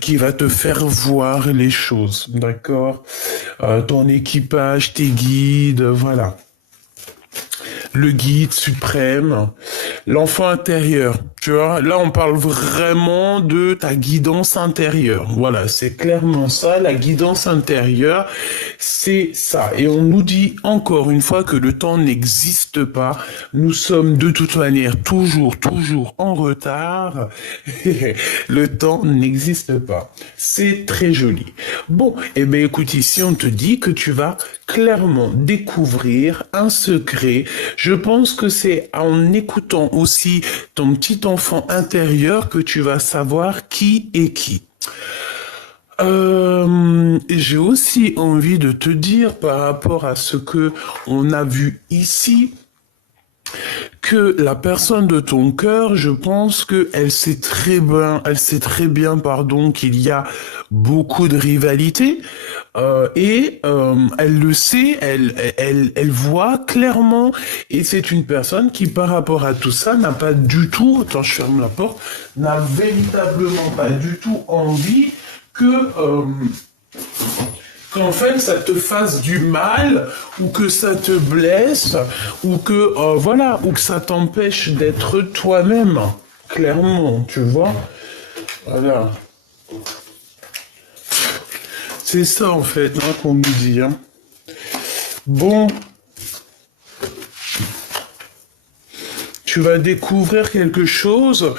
qui va te faire voir les choses, d'accord? Ton équipage, tes guides, voilà. Le guide suprême, l'enfant intérieur. Tu vois, là on parle vraiment de ta guidance intérieure. Voilà, c'est clairement ça, la guidance intérieure, c'est ça. Et on nous dit encore une fois que le temps n'existe pas. Nous sommes de toute manière toujours en retard. Le temps n'existe pas. C'est très joli. Bon, eh bien écoute, ici on te dit que tu vas clairement découvrir un secret. Je pense que c'est en écoutant aussi ton petit enfant intérieur que tu vas savoir qui est qui. J'ai aussi envie de te dire par rapport à ce que on a vu ici, que la personne de ton cœur, je pense que elle sait très bien, pardon, qu'il y a beaucoup de rivalité, elle le sait, elle voit clairement, et c'est une personne qui, par rapport à tout ça, n'a pas du tout, attends, je ferme la porte, n'a véritablement pas du tout envie que qu'en fait ça te fasse du mal ou que ça te blesse ou que voilà ou que ça t'empêche d'être toi-même, clairement, tu vois. Voilà, c'est ça en fait, hein, qu'on nous dit, hein. Bon, tu vas découvrir quelque chose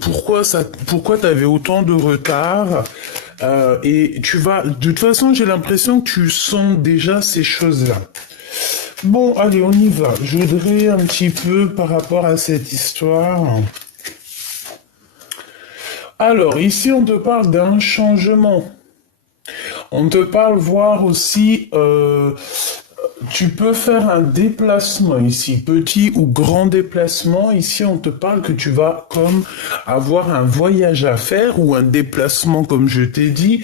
pourquoi t'avais autant de retard, et tu vas, de toute façon, j'ai l'impression que tu sens déjà ces choses-là. Bon, allez, on y va. Je voudrais un petit peu par rapport à cette histoire. Alors, ici, on te parle d'un changement. On te parle voir aussi, tu peux faire un déplacement ici, petit ou grand déplacement. Ici, on te parle que tu vas comme avoir un voyage à faire ou un déplacement, comme je t'ai dit,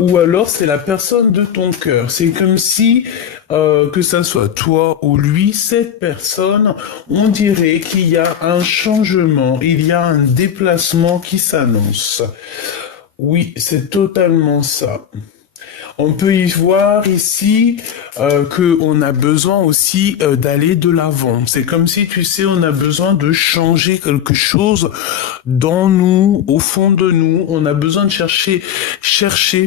ou alors c'est la personne de ton cœur. C'est comme si, que ça soit toi ou lui, cette personne, on dirait qu'il y a un changement, il y a un déplacement qui s'annonce. Oui, c'est totalement ça. On peut y voir ici que on a besoin aussi d'aller de l'avant. C'est comme si, tu sais, on a besoin de changer quelque chose dans nous, au fond de nous. On a besoin de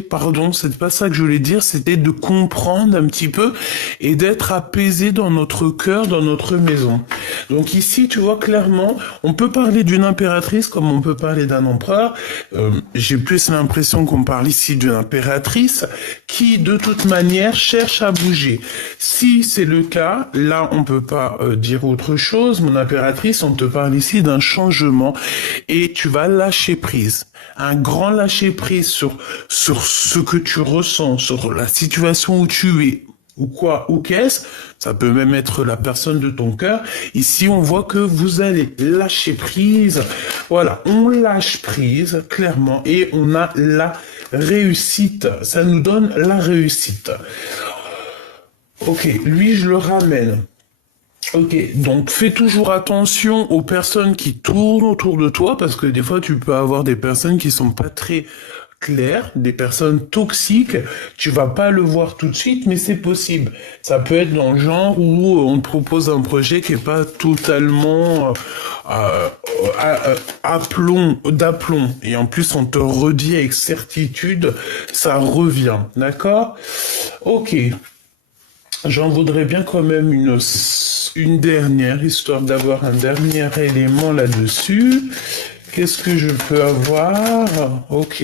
pardon, c'est pas ça que je voulais dire, c'était de comprendre un petit peu et d'être apaisé dans notre cœur, dans notre maison. Donc ici, tu vois clairement, on peut parler d'une impératrice comme on peut parler d'un empereur. J'ai plus l'impression qu'on parle ici d'une impératrice qui, de toute manière, cherche à bouger. Si c'est le cas, là, on peut pas dire autre chose. Mon impératrice, on te parle ici d'un changement et tu vas lâcher prise. Un grand lâcher prise sur ce que tu ressens, sur la situation où tu es. Ou quoi, ou qu'est-ce, ça peut même être la personne de ton cœur. Ici, on voit que vous allez lâcher prise. Voilà, on lâche prise, clairement, et on a la réussite. Ça nous donne la réussite. Ok, lui, je le ramène. Ok, donc fais toujours attention aux personnes qui tournent autour de toi, parce que des fois, tu peux avoir des personnes qui sont pas très claires, des personnes toxiques. Tu vas pas le voir tout de suite, mais c'est possible. Ça peut être dans le genre où on te propose un projet qui est pas totalement d'aplomb, et en plus on te redit avec certitude, ça revient, d'accord? Ok. J'en voudrais bien quand même une dernière, histoire d'avoir un dernier élément là-dessus. Qu'est-ce que je peux avoir? Ok.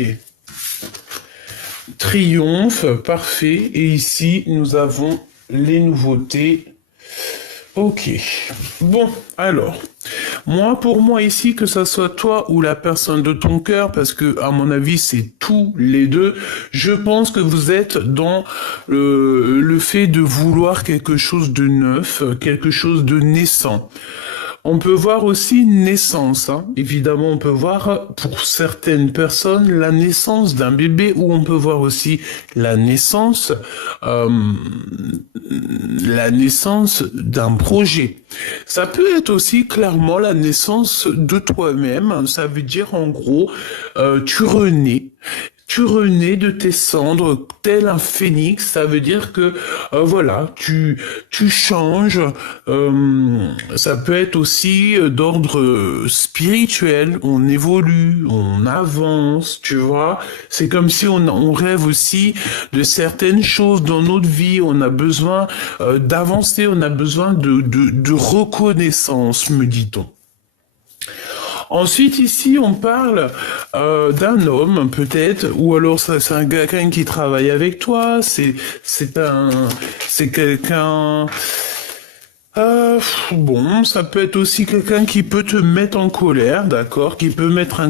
Triomphe, parfait. Et ici, nous avons les nouveautés. Ok. Bon, alors, pour moi ici, que ça soit toi ou la personne de ton cœur, parce que à mon avis c'est tous les deux, je pense que vous êtes dans le fait de vouloir quelque chose de neuf, quelque chose de naissant. On peut voir aussi une naissance, hein. Évidemment, on peut voir pour certaines personnes la naissance d'un bébé ou on peut voir aussi euh, la naissance d'un projet. Ça peut être aussi clairement la naissance de toi-même. Ça veut dire en gros, tu renais. Tu renais de tes cendres tel un phénix, ça veut dire que voilà, tu changes. Ça peut être aussi d'ordre spirituel. On évolue, on avance, tu vois. C'est comme si on rêve aussi de certaines choses dans notre vie. On a besoin d'avancer, on a besoin de reconnaissance, me dit-on. Ensuite, ici, on parle d'un homme, peut-être, ou alors c'est un quelqu'un qui travaille avec toi, c'est quelqu'un. Bon, ça peut être aussi quelqu'un qui peut te mettre en colère, d'accord,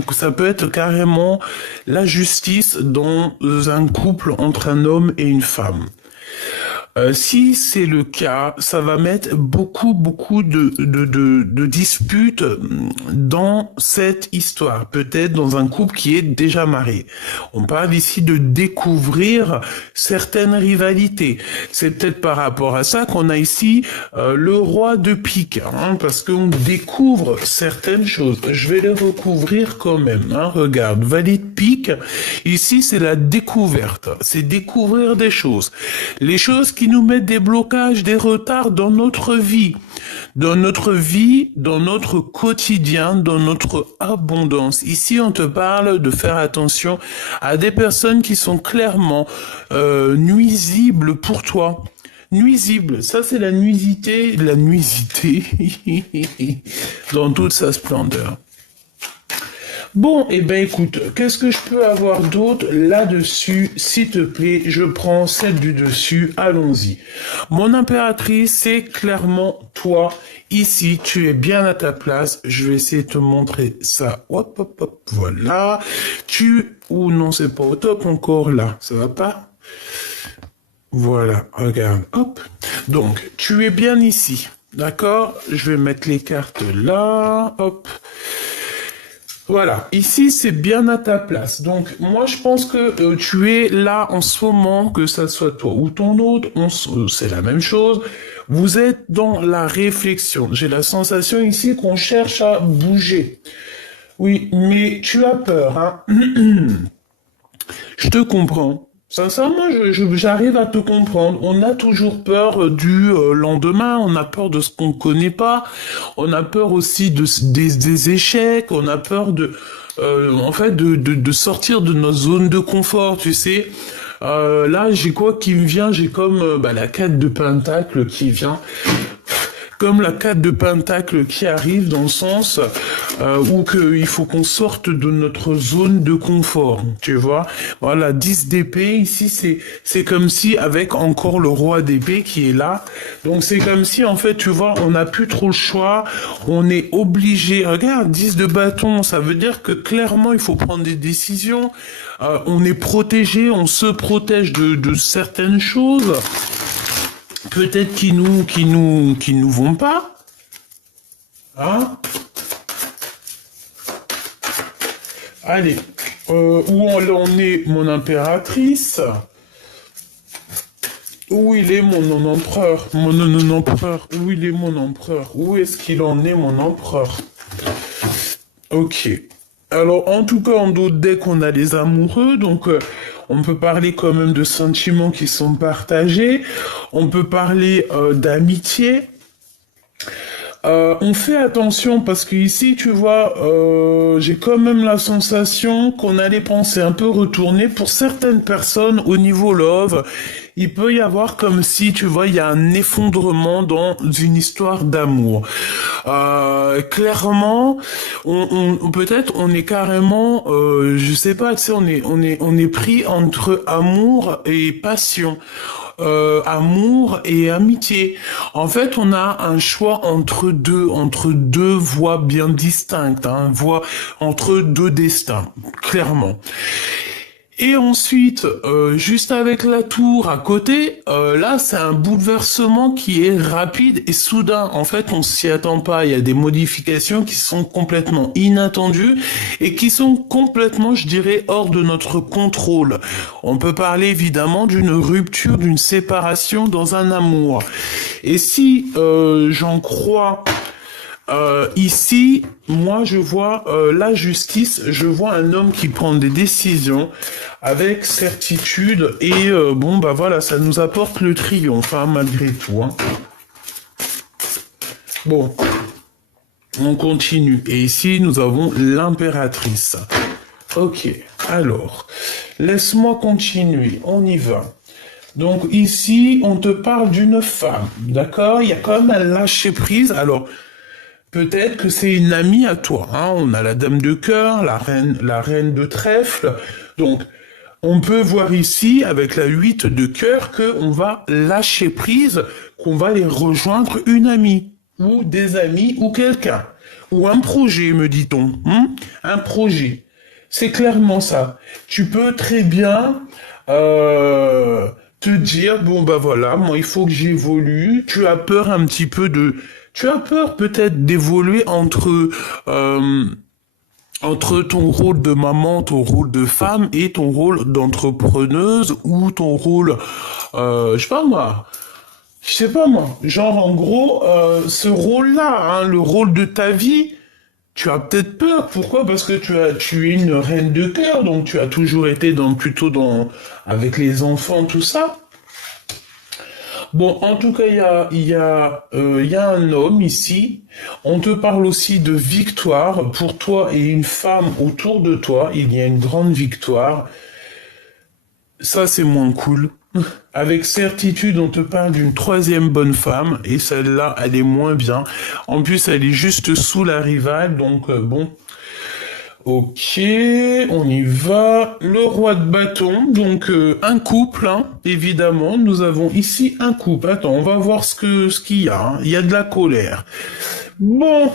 ça peut être carrément la justice dans un couple entre un homme et une femme. Si c'est le cas, ça va mettre beaucoup de disputes dans cette histoire, peut-être dans un couple qui est déjà marié. On parle ici de découvrir certaines rivalités. C'est peut-être par rapport à ça qu'on a ici le roi de pique, hein, parce qu'on découvre certaines choses. Je vais les recouvrir quand même. Hein. Regarde, valet de pique, ici c'est la découverte, c'est découvrir des choses. Les choses qui nous mettent des blocages, des retards dans notre vie, dans notre quotidien, dans notre abondance. Ici, on te parle de faire attention à des personnes qui sont clairement nuisibles pour toi. Nuisible, ça c'est la nuisité dans toute sa splendeur. Bon, eh ben écoute, qu'est-ce que je peux avoir d'autre là-dessus? S'il te plaît, je prends celle du dessus, allons-y. Mon impératrice, c'est clairement toi. Ici, tu es bien à ta place. Je vais essayer de te montrer ça. Hop, hop, hop, voilà. Ou non, c'est pas au top encore là. Ça va pas? Voilà, regarde, hop. Donc, tu es bien ici. D'accord? Je vais mettre les cartes là, hop. Voilà, ici c'est bien à ta place. Donc moi je pense que tu es là en ce moment, que ça soit toi ou ton autre, c'est la même chose. Vous êtes dans la réflexion. J'ai la sensation ici qu'on cherche à bouger. Oui, mais tu as peur, hein. Je te comprends. Sincèrement, j'arrive à te comprendre. On a toujours peur du lendemain, on a peur de ce qu'on ne connaît pas, on a peur aussi des échecs, on a peur en fait, de sortir de notre zone de confort, tu sais. Là, j'ai quoi qui me vient? J'ai comme la 4 de Pentacle qui vient. Comme la 4 de Pentacle qui arrive dans le sens où il faut qu'on sorte de notre zone de confort, tu vois. Voilà, 10 d'épée, ici c'est comme si avec encore le roi d'épée qui est là. Donc c'est comme si en fait, tu vois, on n'a plus trop le choix, on est obligé. Regarde, 10 de bâton, ça veut dire que clairement il faut prendre des décisions. On est protégé, on se protège de certaines choses. Peut-être qui nous vont pas. Hein? Allez. Où on est, mon impératrice? Où il est mon empereur? Mon empereur. Où il est mon empereur? Où est-ce qu'il en est, mon empereur? Ok. Alors, en tout cas, en d'autres decks, on a les amoureux, donc on peut parler quand même de sentiments qui sont partagés, on peut parler d'amitié. On fait attention parce que ici, tu vois, j'ai quand même la sensation qu'on a les pensées un peu retournées. Pour certaines personnes, au niveau love, il peut y avoir comme si, tu vois, il y a un effondrement dans une histoire d'amour. Clairement, peut-être on est carrément, je sais pas, tu sais, on est pris entre amour et passion. Amour et amitié. En fait, on a un choix entre deux voies bien distinctes, hein, entre deux destins, clairement. Et ensuite, juste avec la tour à côté, là, c'est un bouleversement qui est rapide et soudain. En fait, on s'y attend pas. Il y a des modifications qui sont complètement inattendues et qui sont complètement, je dirais, hors de notre contrôle. On peut parler évidemment d'une rupture, d'une séparation dans un amour. Et si j'en crois ici, moi je vois la justice, je vois un homme qui prend des décisions avec certitude et bon bah voilà, ça nous apporte le triomphe hein, malgré tout. Hein. Bon, on continue et ici nous avons l'impératrice. Ok, alors, laisse-moi continuer, on y va. Donc ici, on te parle d'une femme, d'accord? Il y a quand même un lâcher-prise. Alors, peut-être que c'est une amie à toi. Hein. On a la dame de cœur, la reine de trèfle. Donc, on peut voir ici, avec la 8 de cœur, qu'on va lâcher prise, qu'on va aller rejoindre une amie, ou des amis, ou quelqu'un. Ou un projet, me dit-on. Hein. Un projet. C'est clairement ça. Tu peux très bien te dire, bon bah voilà, moi il faut que j'évolue. Tu as peur un petit peu de... Tu as peur peut-être d'évoluer entre ton rôle de maman, ton rôle de femme et ton rôle d'entrepreneuse ou ton rôle, je sais pas moi, genre en gros, ce rôle-là, hein, le rôle de ta vie, tu as peut-être peur. Pourquoi? Parce que tu es une reine de cœur, donc tu as toujours été plutôt avec les enfants, tout ça. Bon, en tout cas, il y a un homme ici. On te parle aussi de victoire. Pour toi et une femme autour de toi, il y a une grande victoire. Ça, c'est moins cool. Avec certitude, on te parle d'une troisième bonne femme, et celle-là, elle est moins bien. En plus, elle est juste sous la rivale, donc bon. Ok, on y va. Le roi de bâton, donc un couple, hein, évidemment. Nous avons ici un couple. Attends, on va voir ce qu'il y a. Hein. Il y a de la colère. Bon,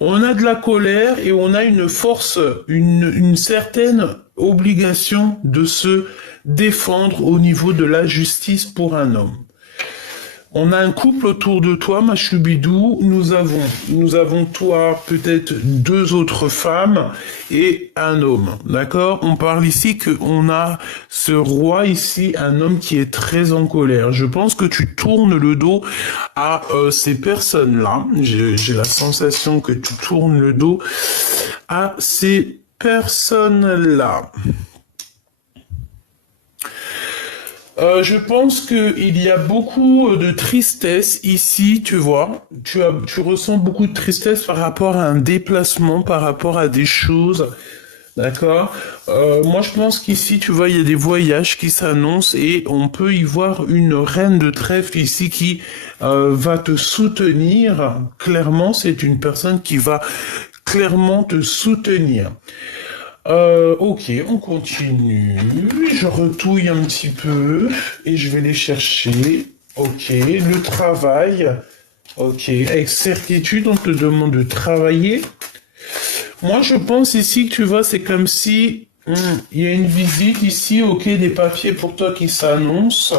on a de la colère et on a une force, une certaine obligation de se défendre au niveau de la justice pour un homme. On a un couple autour de toi, ma choubidou. Nous avons toi, peut-être deux autres femmes et un homme. D'accord? On parle ici qu'on a ce roi ici, un homme qui est très en colère. Je pense que tu tournes le dos à ces personnes-là. J'ai la sensation que tu tournes le dos à ces personnes-là. Je pense qu'il y a beaucoup de tristesse ici, tu vois. Tu ressens beaucoup de tristesse par rapport à un déplacement, par rapport à des choses. D'accord? Moi, je pense qu'ici, tu vois, il y a des voyages qui s'annoncent et on peut y voir une reine de trèfle ici qui va te soutenir. Clairement, c'est une personne qui va clairement te soutenir. Ok, on continue. Je retouille un petit peu et je vais les chercher. Ok, le travail. Ok, avec certitude, on te demande de travailler. Moi, je pense ici que tu vois, c'est comme si il y a une visite ici, ok, des papiers pour toi qui s'annoncent.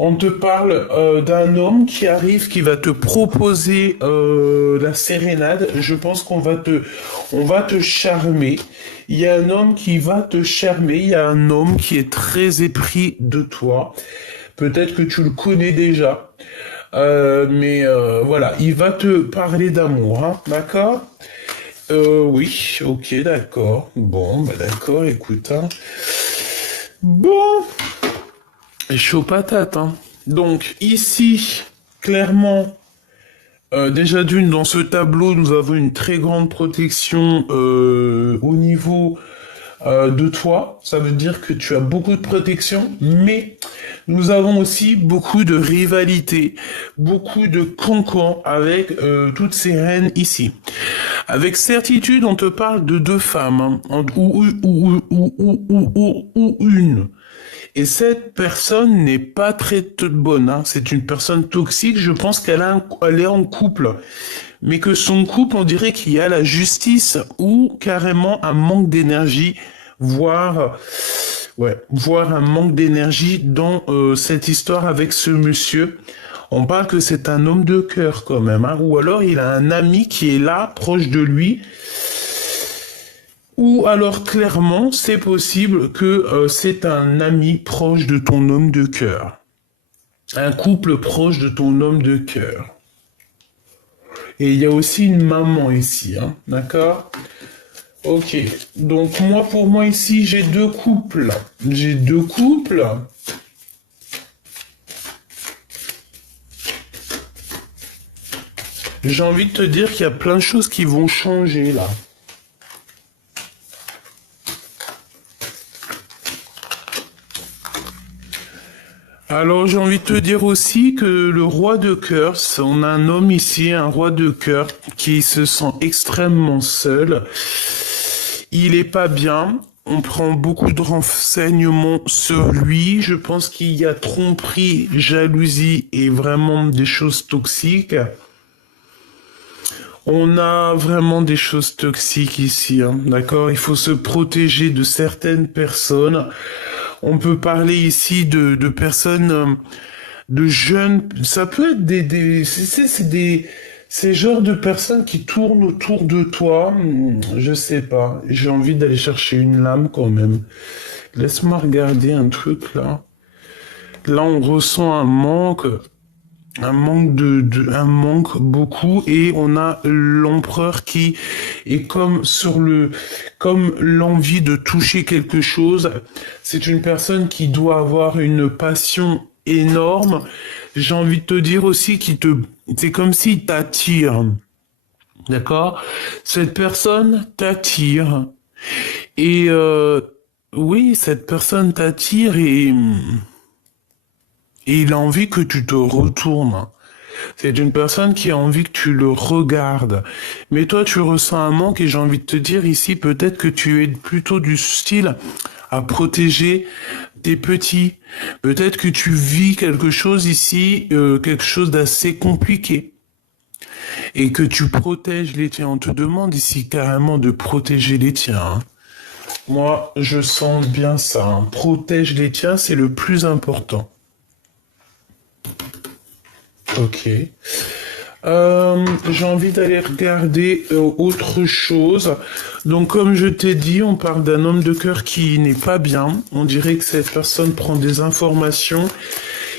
On te parle d'un homme qui arrive, qui va te proposer la sérénade. Je pense on va te charmer. Il y a un homme qui va te charmer. Il y a un homme qui est très épris de toi. Peut-être que tu le connais déjà. Mais voilà, il va te parler d'amour, hein, d'accord? Oui, ok, d'accord. Bon, bah d'accord, écoute, hein. Bon. Chaud patate, hein. Donc, ici, clairement, déjà d'une, dans ce tableau, nous avons une très grande protection au niveau de toi. Ça veut dire que tu as beaucoup de protection, mais nous avons aussi beaucoup de rivalité, beaucoup de cancans avec toutes ces reines ici. Avec certitude, on te parle de deux femmes, hein, ou une. Et cette personne n'est pas très bonne, hein. C'est une personne toxique. Je pense elle est en couple. mais que son couple, on dirait qu'il y a la justice ou carrément un manque d'énergie, voire, ouais, voire un manque d'énergie dans cette histoire avec ce monsieur. On parle que c'est un homme de cœur quand même, hein, ou alors il a un ami qui est là, proche de lui, ou alors clairement c'est possible que c'est un ami proche de ton homme de cœur, un couple proche de ton homme de cœur. Et il y a aussi une maman ici, hein, d'accord? Ok, donc moi pour moi ici j'ai deux couples. J'ai deux couples. J'ai envie de te dire qu'il y a plein de choses qui vont changer là. Alors j'ai envie de te dire aussi que le roi de cœur, on a un homme ici, un roi de cœur, qui se sent extrêmement seul. Il est pas bien. On prend beaucoup de renseignements sur lui. Je pense qu'il y a tromperie, jalousie et vraiment des choses toxiques. On a vraiment des choses toxiques ici, hein, d'accord? Il faut se protéger de certaines personnes. On peut parler ici de personnes, de jeunes. Ça peut être c'est des, ces genres de personnes qui tournent autour de toi. Je sais pas. J'ai envie d'aller chercher une lame quand même. Laisse-moi regarder un truc là. Là, on ressent un manque beaucoup, et on a l'empereur qui est comme l'envie de toucher quelque chose. C'est une personne qui doit avoir une passion énorme. J'ai envie de te dire aussi c'est comme s'il t'attire. D'accord? Cette personne t'attire. Et, oui, cette personne t'attire et il a envie que tu te retournes. C'est une personne qui a envie que tu le regardes. Mais toi, tu ressens un manque, et j'ai envie de te dire ici, peut-être que tu es plutôt du style à protéger tes petits. Peut-être que tu vis quelque chose ici, quelque chose d'assez compliqué. Et que tu protèges les tiens. On te demande ici carrément de protéger les tiens, hein. Moi, je sens bien ça, hein. Protège les tiens, c'est le plus important. Ok. J'ai envie d'aller regarder autre chose. Donc, comme je t'ai dit, on parle d'un homme de cœur qui n'est pas bien. On dirait que cette personne prend des informations.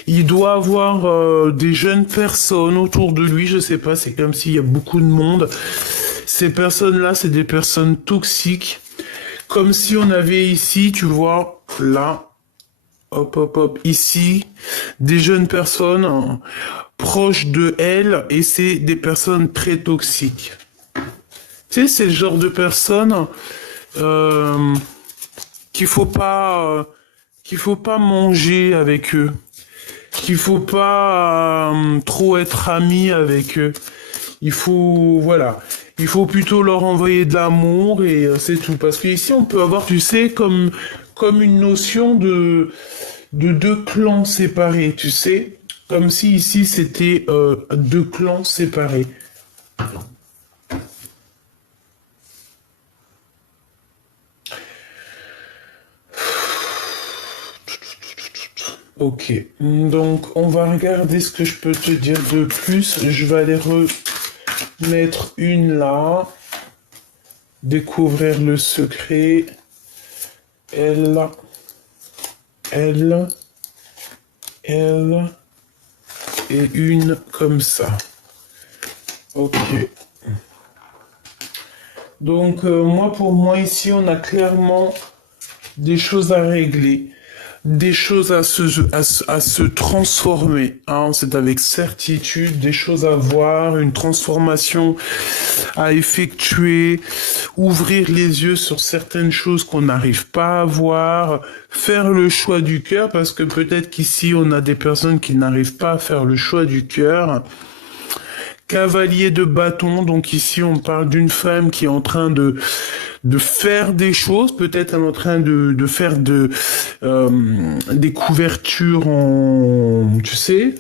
Il doit avoir des jeunes personnes autour de lui. Je sais pas, c'est comme s'il y a beaucoup de monde. Ces personnes-là, c'est des personnes toxiques. Comme si on avait ici, tu vois, là, hop, hop, hop, ici, des jeunes personnes proches de elle, et c'est des personnes très toxiques. Tu sais, c'est le genre de personnes qu'il faut pas manger avec eux, qu'il faut pas trop être ami avec eux. Voilà, il faut plutôt leur envoyer de l'amour, et c'est tout. Parce qu'ici, on peut avoir, tu sais, comme une notion de deux clans séparés, tu sais. Comme si ici, c'était deux clans séparés. Ok, donc on va regarder ce que je peux te dire de plus. Je vais aller remettre une là. Découvrir le secret. Elle. Et une comme ça. Ok. Donc, pour moi, ici, on a clairement des choses à régler, des choses à se transformer, hein. C'est avec certitude, des choses à voir, une transformation à effectuer, ouvrir les yeux sur certaines choses qu'on n'arrive pas à voir, faire le choix du cœur, parce que peut-être qu'ici, on a des personnes qui n'arrivent pas à faire le choix du cœur. Cavalier de bâton, donc ici on parle d'une femme qui est en train de faire des choses, peut-être elle est en train de faire des couvertures en, tu sais,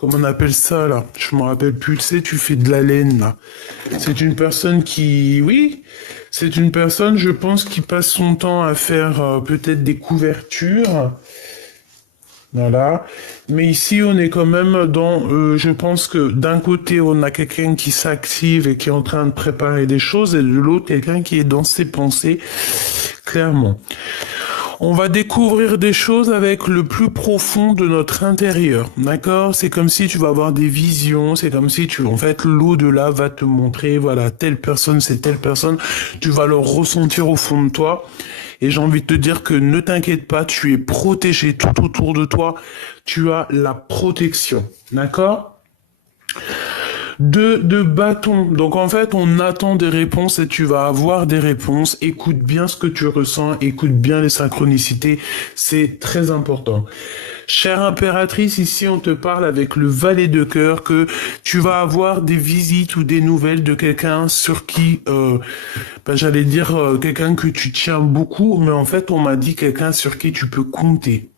comment on appelle ça là? Je me rappelle plus. Tu sais, tu fais de la laine là. C'est une personne qui, oui, c'est une personne, je pense, qui passe son temps à faire peut-être des couvertures. Voilà. Mais ici, on est quand même dans, je pense que d'un côté, on a quelqu'un qui s'active et qui est en train de préparer des choses, et de l'autre, quelqu'un qui est dans ses pensées, clairement. On va découvrir des choses avec le plus profond de notre intérieur, d'accord? C'est comme si tu vas avoir des visions, c'est comme si en fait, l'au-delà va te montrer, voilà, telle personne, c'est telle personne, tu vas le ressentir au fond de toi. Et j'ai envie de te dire que ne t'inquiète pas, tu es protégé tout autour de toi, tu as la protection, d'accord? De bâton. Donc en fait, on attend des réponses et tu vas avoir des réponses. Écoute bien ce que tu ressens, écoute bien les synchronicités, c'est très important. Chère impératrice, ici on te parle avec le valet de cœur que tu vas avoir des visites ou des nouvelles de quelqu'un sur qui, j'allais dire quelqu'un que tu tiens beaucoup, mais en fait on m'a dit quelqu'un sur qui tu peux compter.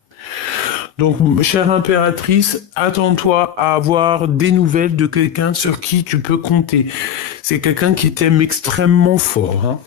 Donc, chère impératrice, attends-toi à avoir des nouvelles de quelqu'un sur qui tu peux compter. C'est quelqu'un qui t'aime extrêmement fort, hein.